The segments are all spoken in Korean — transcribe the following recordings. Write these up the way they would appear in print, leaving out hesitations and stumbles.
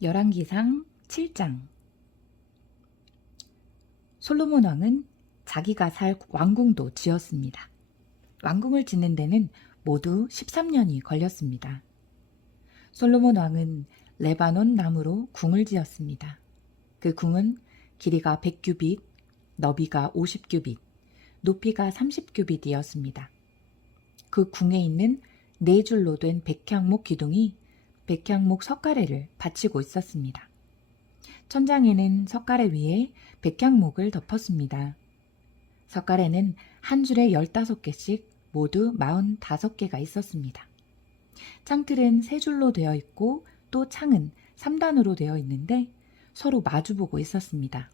열왕기상 7장. 솔로몬 왕은 자기가 살 왕궁도 지었습니다. 왕궁을 짓는 데는 모두 13년이 걸렸습니다. 솔로몬 왕은 레바논 나무로 궁을 지었습니다. 그 궁은 길이가 100규빗, 너비가 50규빗, 높이가 30규빗이었습니다. 그 궁에 있는 4줄로 된 백향목 기둥이 백향목 석가래를 받치고 있었습니다. 천장에는 석가래 위에 백향목을 덮었습니다. 석가래는 한 줄에 15개씩 모두 45개가 있었습니다. 창틀은 3줄로 되어 있고 또 창은 3단으로 되어 있는데 서로 마주보고 있었습니다.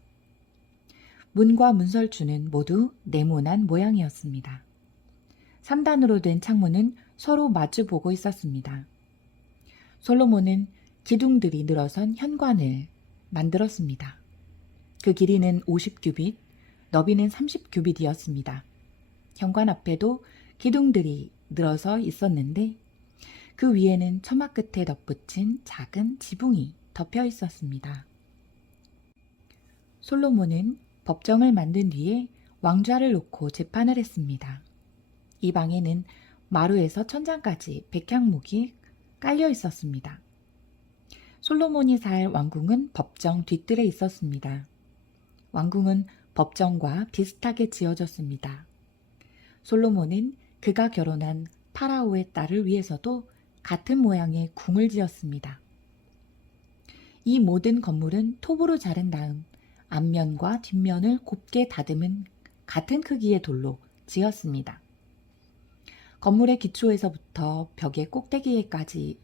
문과 문설주는 모두 네모난 모양이었습니다. 3단으로 된 창문은 서로 마주보고 있었습니다. 솔로몬은 기둥들이 늘어선 현관을 만들었습니다. 그 길이는 50규빗, 너비는 30규빗이었습니다. 현관 앞에도 기둥들이 늘어서 있었는데 그 위에는 처마 끝에 덧붙인 작은 지붕이 덮여 있었습니다. 솔로몬은 법정을 만든 뒤에 왕좌를 놓고 재판을 했습니다. 이 방에는 마루에서 천장까지 백향목이 깔려 있었습니다. 솔로몬이 살 왕궁은 법정 뒤뜰에 있었습니다. 왕궁은 법정과 비슷하게 지어졌습니다. 솔로몬은 그가 결혼한 파라오의 딸을 위해서도 같은 모양의 궁을 지었습니다. 이 모든 건물은 톱으로 자른 다음 앞면과 뒷면을 곱게 다듬은 같은 크기의 돌로 지었습니다. 건물의 기초에서부터 벽의 꼭대기에까지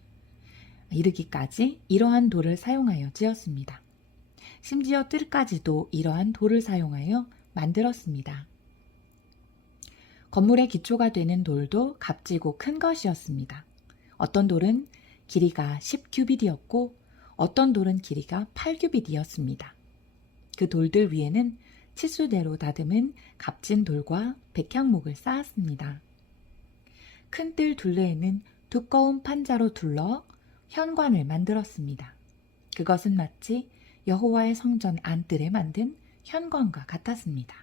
이르기까지 이러한 돌을 사용하여 지었습니다. 심지어 뜰까지도 이러한 돌을 사용하여 만들었습니다. 건물의 기초가 되는 돌도 값지고 큰 것이었습니다. 어떤 돌은 길이가 10규빗이었고 어떤 돌은 길이가 8규빗이었습니다. 그 돌들 위에는 치수대로 다듬은 값진 돌과 백향목을 쌓았습니다. 큰 뜰 둘레에는 두꺼운 판자로 둘러 현관을 만들었습니다. 그것은 마치 여호와의 성전 안뜰에 만든 현관과 같았습니다.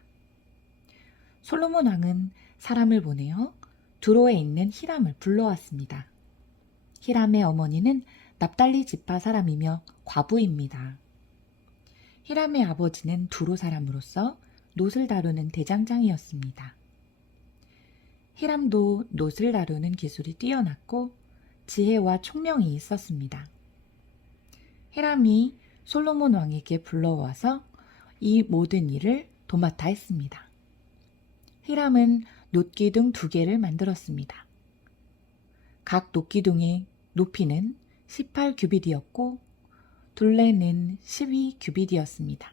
솔로몬 왕은 사람을 보내어 두로에 있는 히람을 불러왔습니다. 히람의 어머니는 납달리 지파 사람이며 과부입니다. 히람의 아버지는 두로 사람으로서 놋을 다루는 대장장이었습니다. 히람도 놋을 다루는 기술이 뛰어났고 지혜와 총명이 있었습니다. 히람이 솔로몬 왕에게 불러와서 이 모든 일을 도맡아 했습니다. 히람은 놋기둥 2개를 만들었습니다. 각 놋기둥의 높이는 18규빗이었고 둘레는 12규빗이었습니다.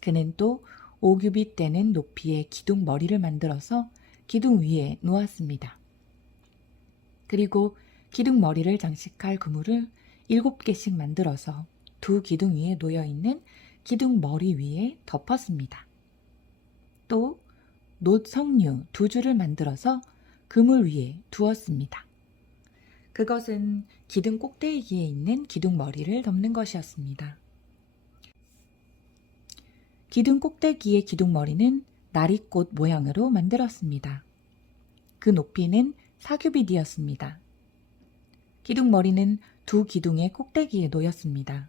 그는 또 5규빗 되는 높이의 기둥 머리를 만들어서 기둥 위에 놓았습니다. 그리고 기둥 머리를 장식할 그물을 7개씩 만들어서 2 기둥 위에 놓여있는 기둥 머리 위에 덮었습니다. 또 놋 석류 2줄을 만들어서 그물 위에 두었습니다. 그것은 기둥 꼭대기에 있는 기둥 머리를 덮는 것이었습니다. 기둥 꼭대기의 기둥 머리는 나리꽃 모양으로 만들었습니다. 그 높이는 4규빗이었습니다. 기둥 머리는 2 기둥의 꼭대기에 놓였습니다.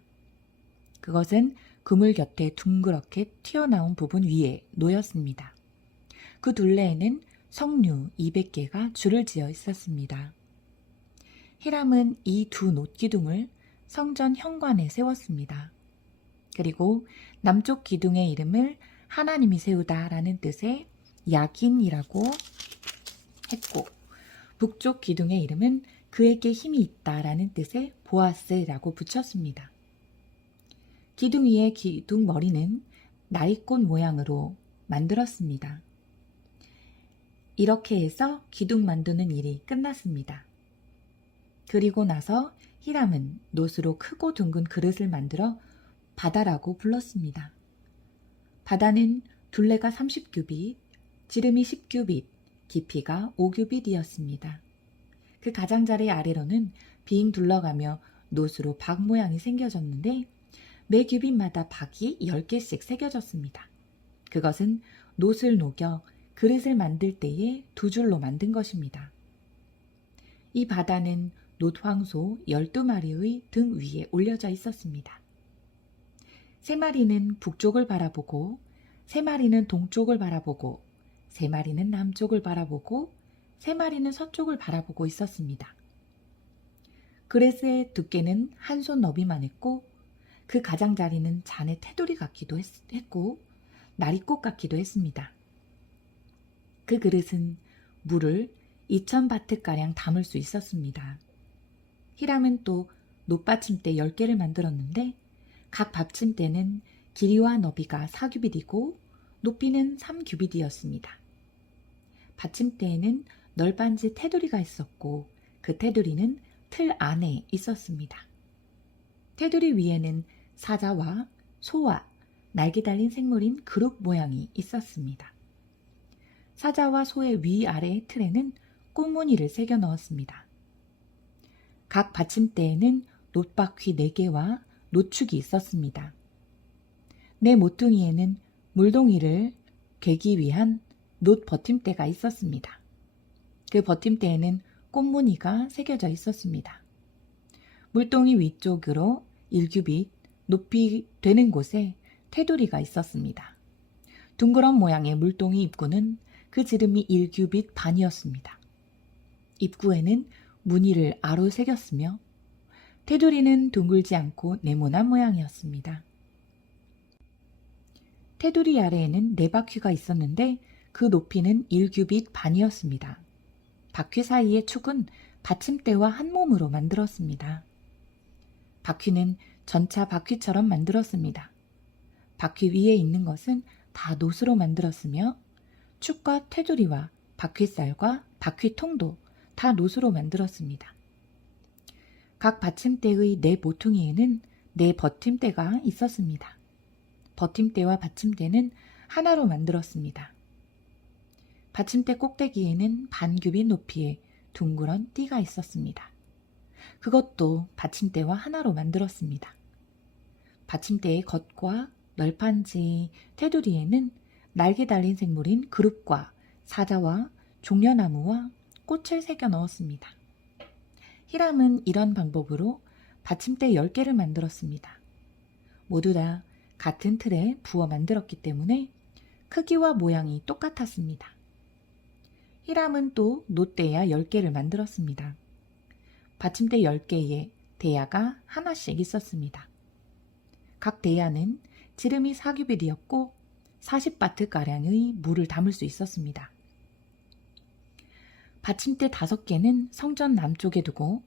그것은 그물 곁에 둥그렇게 튀어나온 부분 위에 놓였습니다. 그 둘레에는 석류 200개가 줄을 지어 있었습니다. 히람은 이 2 놋기둥을 성전 현관에 세웠습니다. 그리고 남쪽 기둥의 이름을 하나님이 세우다라는 뜻의 야긴이라고 했고 북쪽 기둥의 이름은 그에게 힘이 있다라는 뜻의 보아스라고 붙였습니다. 기둥 위의 기둥 머리는 나리꽃 모양으로 만들었습니다. 이렇게 해서 기둥 만드는 일이 끝났습니다. 그리고 나서 히람은 놋으로 크고 둥근 그릇을 만들어 바다라고 불렀습니다. 바다는 둘레가 30규빗, 지름이 10규빗, 깊이가 5규빗이었습니다. 그 가장자리 아래로는 빙 둘러가며 놋으로 박 모양이 생겨졌는데 매 규빗마다 박이 10개씩 새겨졌습니다. 그것은 놋을 녹여 그릇을 만들 때에 두 줄로 만든 것입니다. 이 바다는 놋황소 12마리의 등 위에 올려져 있었습니다. 3마리는 북쪽을 바라보고 3마리는 동쪽을 바라보고 3마리는 남쪽을 바라보고 3마리는 서쪽을 바라보고 있었습니다. 그릇의 두께는 한 손 너비만 했고 그 가장자리는 잔의 테두리 같기도 했고 나리꽃 같기도 했습니다. 그 그릇은 물을 2000바트가량 담을 수 있었습니다. 히람은 또 놋받침대 10개를 만들었는데 각 받침대는 길이와 너비가 4규빗이고 높이는 3규빗이었습니다. 받침대에는 널빤지 테두리가 있었고 그 테두리는 틀 안에 있었습니다. 테두리 위에는 사자와 소와 날개 달린 생물인 그룹 모양이 있었습니다. 사자와 소의 위아래 틀에는 꽃무늬를 새겨 넣었습니다. 각 받침대에는 놋바퀴 4개와 노축이 있었습니다. 내 모퉁이에는 물동이를 괴기 위한 놋 버팀대가 있었습니다. 그 버팀대에는 꽃무늬가 새겨져 있었습니다. 물동이 위쪽으로 1규빗 높이 되는 곳에 테두리가 있었습니다. 둥그런 모양의 물동이 입구는 그 지름이 1규빗 반이었습니다. 입구에는 무늬를 아로 새겼으며 테두리는 둥글지 않고 네모난 모양이었습니다. 테두리 아래에는 4바퀴가 있었는데 그 높이는 1규빗 반이었습니다. 바퀴 사이의 축은 받침대와 한 몸으로 만들었습니다. 바퀴는 전차 바퀴처럼 만들었습니다. 바퀴 위에 있는 것은 다 놋으로 만들었으며 축과 테두리와 바퀴살과 바퀴통도 다 놋으로 만들었습니다. 각 받침대의 4 모퉁이에는 4 버팀대가 있었습니다. 버팀대와 받침대는 하나로 만들었습니다. 받침대 꼭대기에는 반규빗 높이의 둥그런 띠가 있었습니다. 그것도 받침대와 하나로 만들었습니다. 받침대의 겉과 널판지 테두리에는 날개 달린 생물인 그룹과 사자와 종려나무와 꽃을 새겨 넣었습니다. 히람은 이런 방법으로 받침대 10개를 만들었습니다. 모두 다 같은 틀에 부어 만들었기 때문에 크기와 모양이 똑같았습니다. 히람은 또 놋대야 10개를 만들었습니다. 받침대 10개에 대야가 하나씩 있었습니다. 각 대야는 지름이 4규빗이었고 40바트가량의 물을 담을 수 있었습니다. 받침대 5개는 성전 남쪽에 두고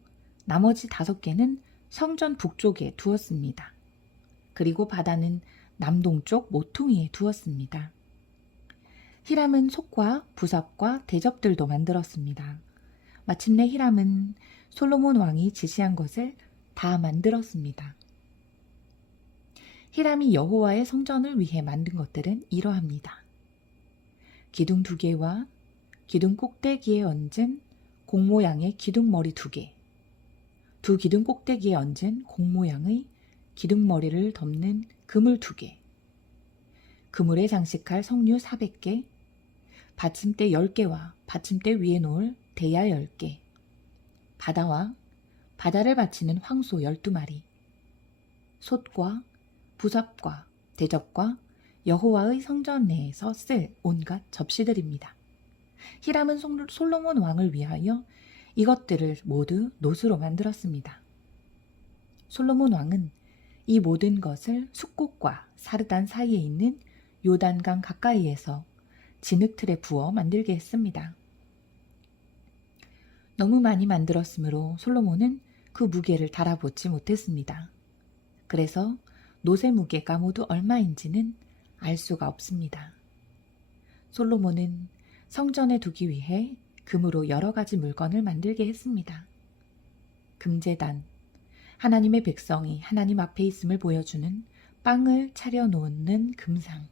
나머지 5개는 성전 북쪽에 두었습니다. 그리고 바다는 남동쪽 모퉁이에 두었습니다. 히람은 솥과 부삽과 대접들도 만들었습니다. 마침내 히람은 솔로몬 왕이 지시한 것을 다 만들었습니다. 히람이 여호와의 성전을 위해 만든 것들은 이러합니다. 기둥 2개와 기둥 꼭대기에 얹은 공 모양의 기둥머리 2개, 두 기둥 꼭대기에 얹은 공 모양의 기둥머리를 덮는 그물 2개, 그물에 장식할 석류 400개, 받침대 10개와 받침대 위에 놓을 대야 10개, 바다와 바다를 받치는 황소 12마리, 솥과 부삽과 대접과 여호와의 성전 내에서 쓸 온갖 접시들입니다. 히람은 솔로몬 왕을 위하여 이것들을 모두 놋으로 만들었습니다. 솔로몬 왕은 이 모든 것을 숫꽃과 사르단 사이에 있는 요단강 가까이에서 진흙틀에 부어 만들게 했습니다. 너무 많이 만들었으므로 솔로몬은 그 무게를 달아보지 못했습니다. 그래서 놋의 무게가 모두 얼마인지는 알 수가 없습니다. 솔로몬은 성전에 두기 위해 금으로 여러 가지 물건을 만들게 했습니다. 금제단, 하나님의 백성이 하나님 앞에 있음을 보여주는 빵을 차려놓는 금상,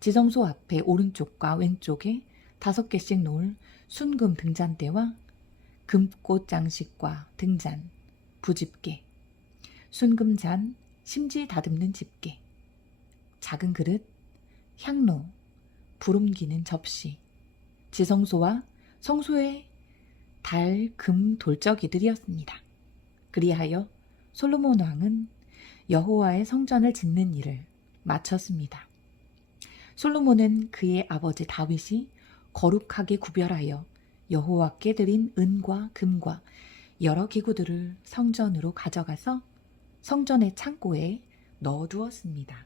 지성소 앞에 오른쪽과 왼쪽에 5개씩 놓을 순금 등잔대와 금꽃 장식과 등잔, 부집게, 순금잔, 심지 다듬는 집게, 작은 그릇, 향로, 불 옮기는 접시, 지성소와 성소의 달, 금, 돌적이들이었습니다. 그리하여 솔로몬 왕은 여호와의 성전을 짓는 일을 마쳤습니다. 솔로몬은 그의 아버지 다윗이 거룩하게 구별하여 여호와께 드린 은과 금과 여러 기구들을 성전으로 가져가서 성전의 창고에 넣어두었습니다.